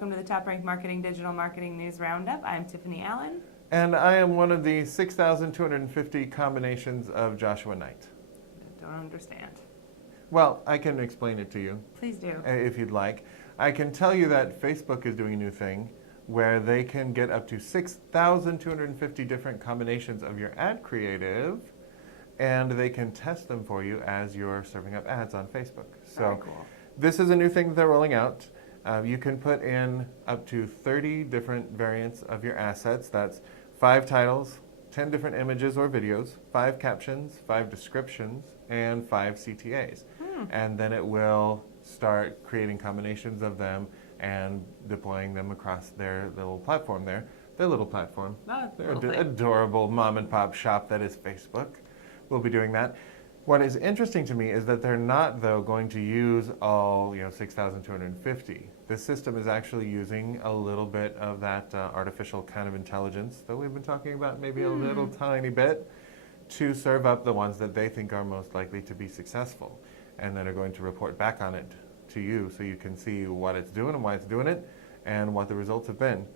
welcome to the TopRank Marketing Digital Marketing News Roundup. I'm Tiffany Allen. And I am one of the 6,250 combinations of Joshua Knight. Don't understand. Well, I can explain it to you. Please do. If you'd like. I can tell you that Facebook is doing a new thing where they can get up to 6,250 different combinations of your ad creative, and they can test them for you as you're serving up ads on Facebook. Very cool. This is a new thing that they're rolling out. You can put in up to 30 different variants of your assets. That's 5 titles, 10 different images or videos, 5 captions, 5 descriptions, and 5 CTAs. And then it will start creating combinations of them and deploying them across their little platform there. Their little platform. Their adorable mom and pop shop that is Facebook. We'll be doing that. What is interesting to me is that they're not, though, going to use all 6,250. This system is actually using a little bit of that artificial kind of intelligence that we've been talking about, maybe a little tiny bit, to serve up the ones that they think are most likely to be successful, and then are going to report back on it to you so you can see what it's doing and why it's doing it and what the results have been.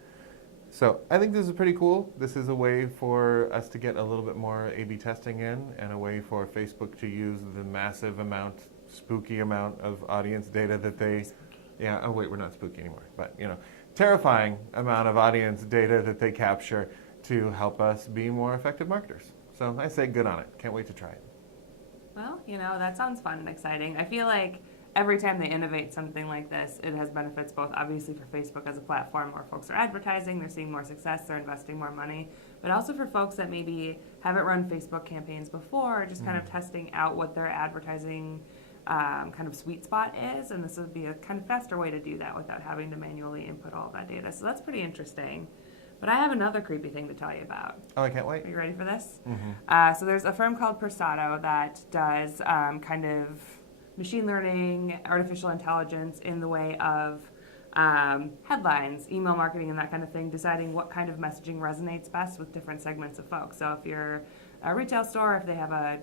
So I think this is pretty cool. This is a way for us to get a little bit more A/B testing in, and a way for Facebook to use the massive amount, spooky amount of audience data that they, oh wait, we're not spooky anymore, but terrifying amount of audience data that they capture to help us be more effective marketers. So I say good on it. Can't wait to try it. Well, that sounds fun and exciting. I feel like every time they innovate something like this, it has benefits both obviously for Facebook as a platform where folks are advertising, they're seeing more success, they're investing more money, but also for folks that maybe haven't run Facebook campaigns before, just kind of testing out what their advertising kind of sweet spot is, and this would be a kind of faster way to do that without having to manually input all of that data. So that's pretty interesting. But I have another creepy thing to tell you about. Oh, I can't wait. Are you ready for this? Mm-hmm. So there's a firm called Persado that does kind of machine learning, artificial intelligence in the way of headlines, email marketing, and that kind of thing, deciding what kind of messaging resonates best with different segments of folks. So if you're a retail store, if they have a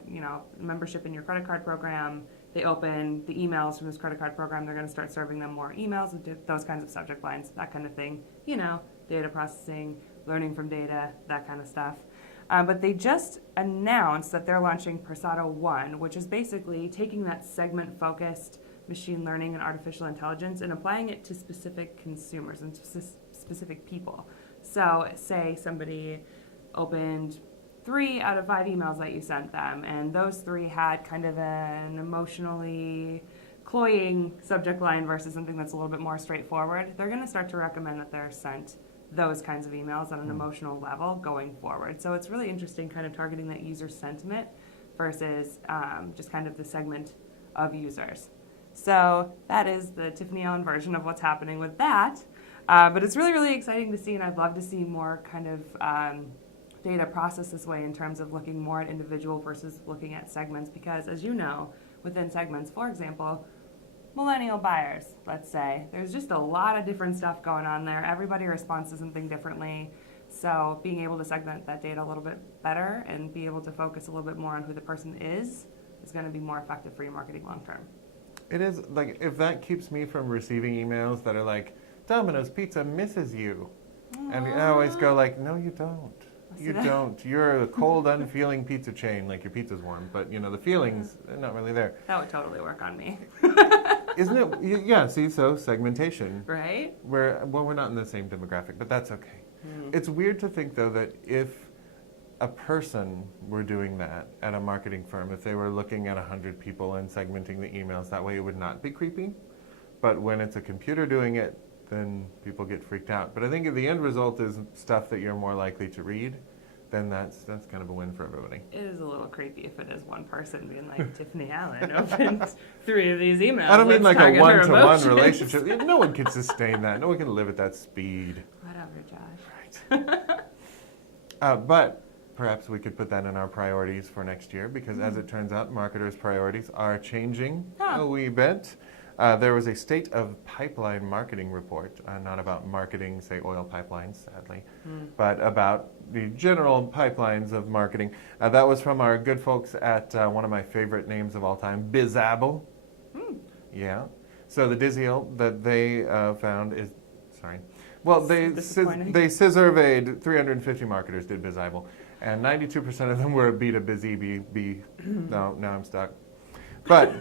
membership in your credit card program, they open the emails from this credit card program, they're going to start serving them more emails with those kinds of subject lines, that kind of thing. Data processing, learning from data, that kind of stuff. But they just announced that they're launching Persado 1, which is basically taking that segment-focused machine learning and artificial intelligence and applying it to specific consumers and specific people. So say somebody opened 3 out of 5 emails that you sent them, and those 3 had kind of an emotionally cloying subject line versus something that's a little bit more straightforward. They're going to start to recommend that they're sent those kinds of emails on an emotional level going forward. So it's really interesting kind of targeting that user sentiment versus just kind of the segment of users. So that is the Tiffany Allen version of what's happening with that. But it's really, really exciting to see, and I'd love to see more kind of data processed this way in terms of looking more at individual versus looking at segments, because as you know, within segments, for example, millennial buyers, let's say. There's just a lot of different stuff going on there. Everybody responds to something differently. So being able to segment that data a little bit better and be able to focus a little bit more on who the person is going to be more effective for your marketing long term. It is, like, if that keeps me from receiving emails that are like, Domino's Pizza misses you. And I always go like, no, you don't. You don't. You're a cold, unfeeling pizza chain, like your pizza's warm, but the feelings are not really there. That would totally work on me. Isn't it? Yeah, see, so segmentation. Right? We're not in the same demographic, but that's okay. It's weird to think, though, that if a person were doing that at a marketing firm, if they were looking at 100 people and segmenting the emails that way, it would not be creepy. But when it's a computer doing it, then people get freaked out. But I think if the end result is stuff that you're more likely to read, then that's kind of a win for everybody. It is a little creepy if it is one person being like, Tiffany Allen opened 3 of these emails. I don't mean like a one-to-one relationship. No one can sustain that. No one can live at that speed. Whatever, Josh. Right. But perhaps we could put that in our priorities for next year, because as it turns out, marketers' priorities are changing a wee bit. There was a state of pipeline marketing report, not about marketing, say, oil pipelines, sadly, but about the general pipelines of marketing. That was from our good folks at one of my favorite names of all time, Bizabble. Yeah. So the deal that they found is sorry. Well, Disappointing. they surveyed 350 marketers, did Bizible, and 92% of them were B to busy, B. No, now I'm stuck. But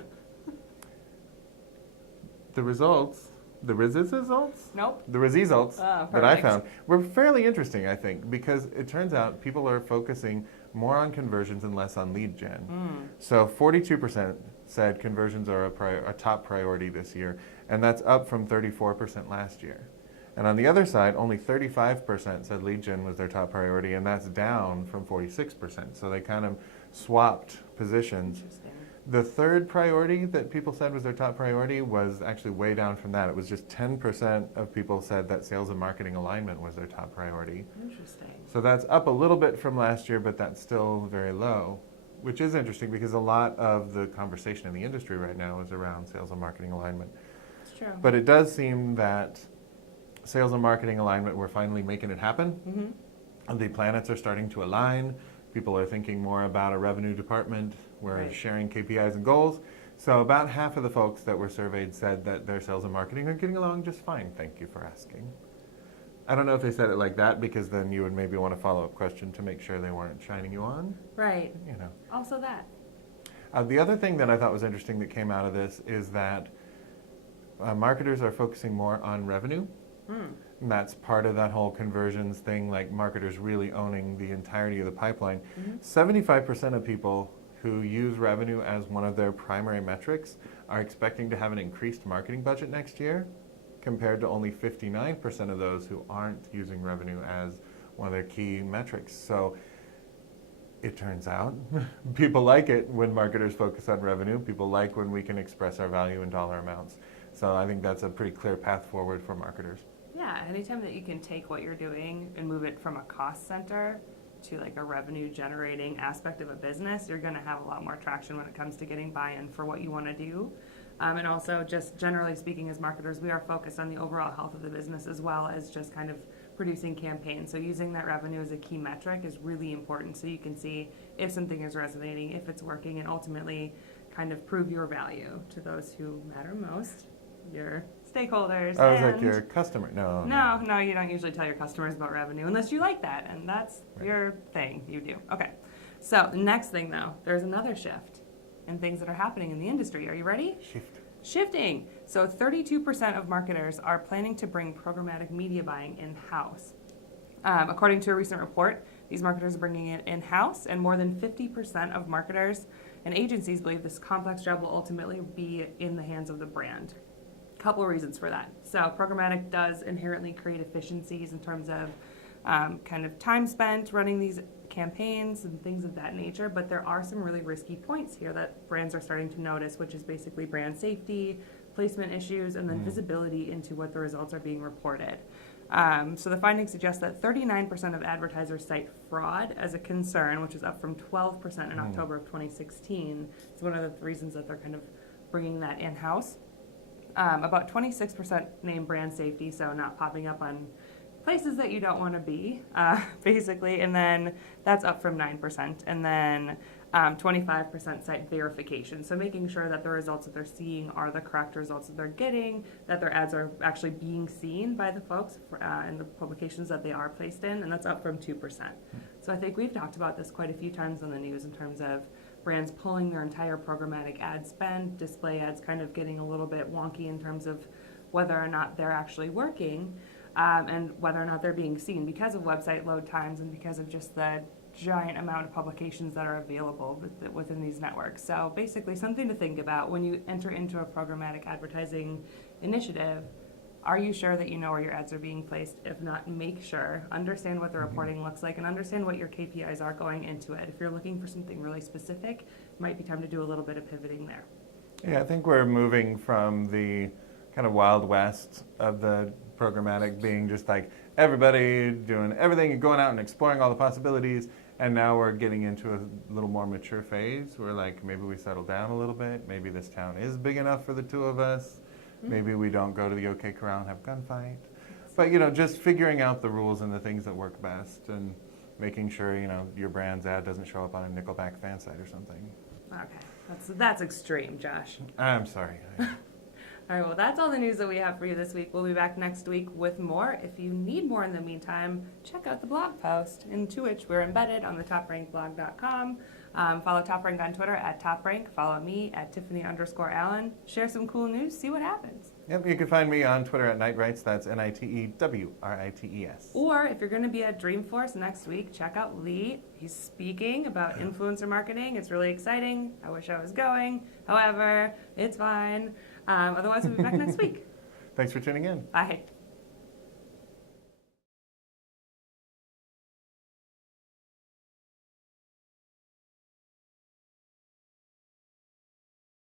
the results, the results? Nope. The results Oh, that I perfect. found were fairly interesting, I think, because it turns out people are focusing more on conversions and less on lead gen. So 42% said conversions are a top priority this year, and that's up from 34% last year. And on the other side, only 35% said lead gen was their top priority, and that's down from 46%. So they kind of swapped positions. Interesting. The third priority that people said was their top priority was actually way down from that. It was just 10% of people said that sales and marketing alignment was their top priority. Interesting. So that's up a little bit from last year, but that's still very low, which is interesting because a lot of the conversation in the industry right now is around sales and marketing alignment. It's true. But it does seem that sales and marketing alignment, we're finally making it happen. Mm-hmm. The planets are starting to align. People are thinking more about a revenue department. We're Right. sharing KPIs and goals. So about half of the folks that were surveyed said that their sales and marketing are getting along just fine. Thank you for asking. I don't know if they said it like that because then you would maybe want a follow-up question to make sure they weren't shining you on. Right. You know. Also that. The other thing that I thought was interesting that came out of this is that marketers are focusing more on revenue. And that's part of that whole conversions thing, like marketers really owning the entirety of the pipeline. 75% of people who use revenue as one of their primary metrics are expecting to have an increased marketing budget next year, compared to only 59% of those who aren't using revenue as one of their key metrics. So it turns out people like it when marketers focus on revenue. People like when we can express our value in dollar amounts. So I think that's a pretty clear path forward for marketers. Yeah, anytime that you can take what you're doing and move it from a cost center to like a revenue generating aspect of a business, you're going to have a lot more traction when it comes to getting buy-in for what you want to do. And also just generally speaking as marketers, we are focused on the overall health of the business as well as just kind of producing campaigns. So using that revenue as a key metric is really important so you can see if something is resonating, if it's working, and ultimately kind of prove your value to those who matter most, your stakeholders. I was like, your customer. No, you don't usually tell your customers about revenue unless you like that, and that's your thing. You do. Okay. So the next thing, though, there's another shift in things that are happening in the industry. Are you ready? Shifting. So 32% of marketers are planning to bring programmatic media buying in-house. According to a recent report, these marketers are bringing it in-house, and more than 50% of marketers and agencies believe this complex job will ultimately be in the hands of the brand. Couple of reasons for that. So programmatic does inherently create efficiencies in terms of kind of time spent running these campaigns and things of that nature, but there are some really risky points here that brands are starting to notice, which is basically brand safety, placement issues, and then visibility into what the results are being reported. So the findings suggest that 39% of advertisers cite fraud as a concern, which is up from 12% in October of 2016. It's one of the reasons that they're kind of bringing that in-house. About 26% name brand safety, so not popping up on places that you don't want to be, basically, and then that's up from 9%. And then 25% cite verification, so making sure that the results that they're seeing are the correct results that they're getting, that their ads are actually being seen by the folks in the publications that they are placed in, and that's up from 2%. So I think we've talked about this quite a few times on the news in terms of brands pulling their entire programmatic ad spend, display ads kind of getting a little bit wonky in terms of whether or not they're actually working, and whether or not they're being seen because of website load times and because of just the giant amount of publications that are available within these networks. So basically something to think about when you enter into a programmatic advertising initiative. Are you sure that you know where your ads are being placed? If not, make sure. Understand what the reporting looks like and understand what your KPIs are going into it. If you're looking for something really specific, it might be time to do a little bit of pivoting there. Yeah, I think we're moving from the kind of Wild West of the programmatic being just like everybody doing everything and going out and exploring all the possibilities. And now we're getting into a little more mature phase where like maybe we settle down a little bit. Maybe this town is big enough for the two of us. Maybe we don't go to the OK Corral and have a gunfight. But, just figuring out the rules and the things that work best and making sure, your brand's ad doesn't show up on a Nickelback fan site or something. Okay, that's extreme, Josh. I'm sorry. All right, well, that's all the news that we have for you this week. We'll be back next week with more. If you need more in the meantime, check out the blog post, into which we're embedded on the toprankblog.com. Follow TopRank on Twitter at TopRank. Follow me at Tiffany_Allen. Share some cool news. See what happens. Yep, you can find me on Twitter at Nightrights. That's NITEWRITES. Or if you're going to be at Dreamforce next week, check out Lee. He's speaking about influencer marketing. It's really exciting. I wish I was going. However, it's fine. Otherwise, we'll be back next week. Thanks for tuning in. Bye.